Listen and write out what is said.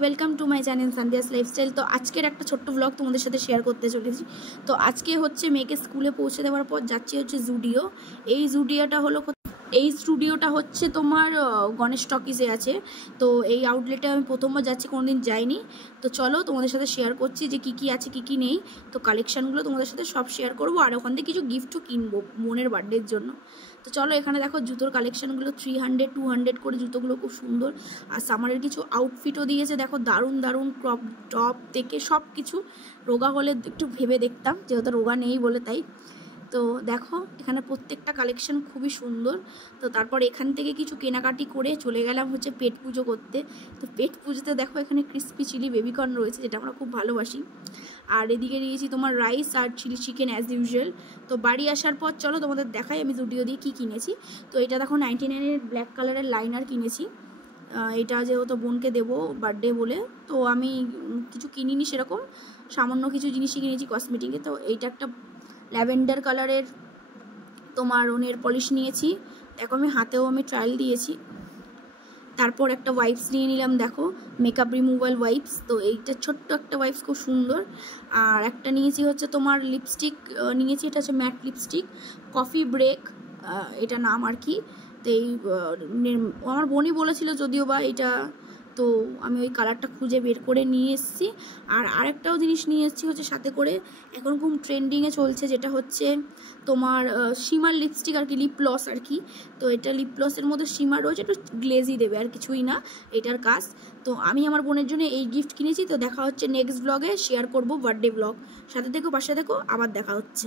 Welcome to my channel Sandiya's lifestyle. তো আজকের একটা ছোট্ট ব্লগ তোমাদের সাথে শেয়ার করতে চলেছি। তো আজকে হচ্ছে মেয়েকে স্কুলে পৌঁছে দেওয়ার পর যাচ্ছি হচ্ছে জুডিও। এই স্টুডিওটা হচ্ছে তোমার গণেশ টকিজে আছে। তো এই আউটলেটে আমি প্রথমবার যাচ্ছি, কোনোদিন যাইনি। তো চলো তোমাদের সাথে শেয়ার করছি যে কী আছে কী নেই। তো কালেকশানগুলো তোমাদের সাথে সব শেয়ার করবো, আর ওখান থেকে কিছু গিফটও কিনবো বোনের বার্থডের জন্য। তো চলো এখানে দেখো জুতোর কালেকশানগুলো 300 200 করে জুতোগুলো খুব সুন্দর। আর সামারের কিছু আউটফিটও দিয়েছে, দেখো দারুণ ক্রপ টপ থেকে সব কিছু। রোগা হলে একটু ভেবে দেখতাম, যেহেতু রোগা নেই বলে তাই। তো দেখো এখানে প্রত্যেকটা কালেকশন খুবই সুন্দর। তো তারপর এখান থেকে কিছু কেনাকাটি করে চলে গেলাম হচ্ছে পেট পুজো করতে। তো পেট পুজোতে দেখো এখানে ক্রিস্পি চিলি বেবিকর্ন রয়েছে, যেটা আমরা খুব ভালোবাসি। আর এদিকে নিয়েছি তোমার রাইস আর চিলি চিকেন অ্যাজ ইউজুয়াল। তো বাড়ি আসার পর চলো তোমাদের দেখাই আমি জুডিও দিয়ে কী কিনেছি। তো এটা দেখো 99-এর ব্ল্যাক কালারের লাইনার কিনেছি। এটা যেহেতু বোনকে দেবো বার্থডে বলে, তো আমি কিছু কিনিনি সেরকম, সামান্য কিছু জিনিসই কিনেছি কসমেটিকে। তো এইটা একটা ল্যাভেন্ডার কালারের তোমার নেল পলিশ নিয়েছি, দেখো আমি হাতেও ট্রায়াল দিয়েছি। তারপর একটা ওয়াইপস নিয়ে নিলাম, দেখো মেকআপ রিমুভাল ওয়াইপস। তো এইটা ছোট্ট একটা ওয়াইপস, খুব সুন্দর। আর একটা নিয়েছি হচ্ছে তোমার লিপস্টিক নিয়েছি, এটা হচ্ছে ম্যাট লিপস্টিক কফি ব্রেক, এটা নাম আর কি। তো এই আমার বোনই বলেছিল যদিও বা এটা, তো আমি ওই কালারটা খুঁজে বের করে নিয়ে এসেছি। আর আরেকটাও জিনিস নিয়ে এসেছি হচ্ছে সাথে করে, এখন খুব ট্রেন্ডিংয়ে চলছে, যেটা হচ্ছে তোমার শিমার লিপস্টিক আর কি, লিপ গ্লস আর কি। তো এটা লিপ গ্লসের মধ্যে শিমার রয়েছে, একটু গ্লেজি দেবে আর কিছুই না এটার কাজ। তো আমি আমার বোনের জন্য এই গিফট কিনেছি। তো দেখা হচ্ছে নেক্সট ব্লগে, শেয়ার করবো বার্থডে ব্লগ। সাথে থেকো, পাশে থেকো, আবার দেখা হচ্ছে।